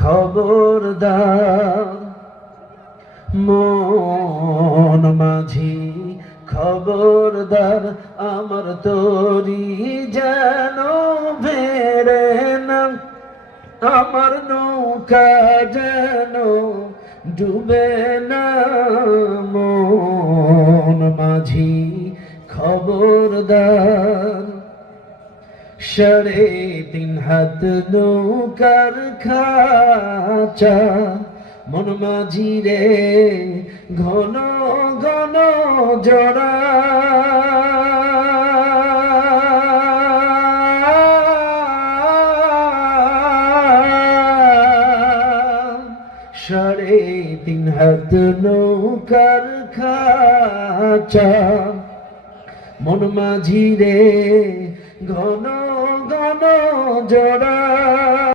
খবরদার মন মাঝি খবরদার আমার তরি যেন ভেড়ে না আমার নৌকা যেন ডুবে না মন মাঝি খবরদার 3.5 হাত নৌকার খাঁচা মন মাঝি রে ঘন ঘন জড়া সাড়ে 3 হাত নৌকার খাঁচা মন মাঝি রে ঘন ঘন জড়া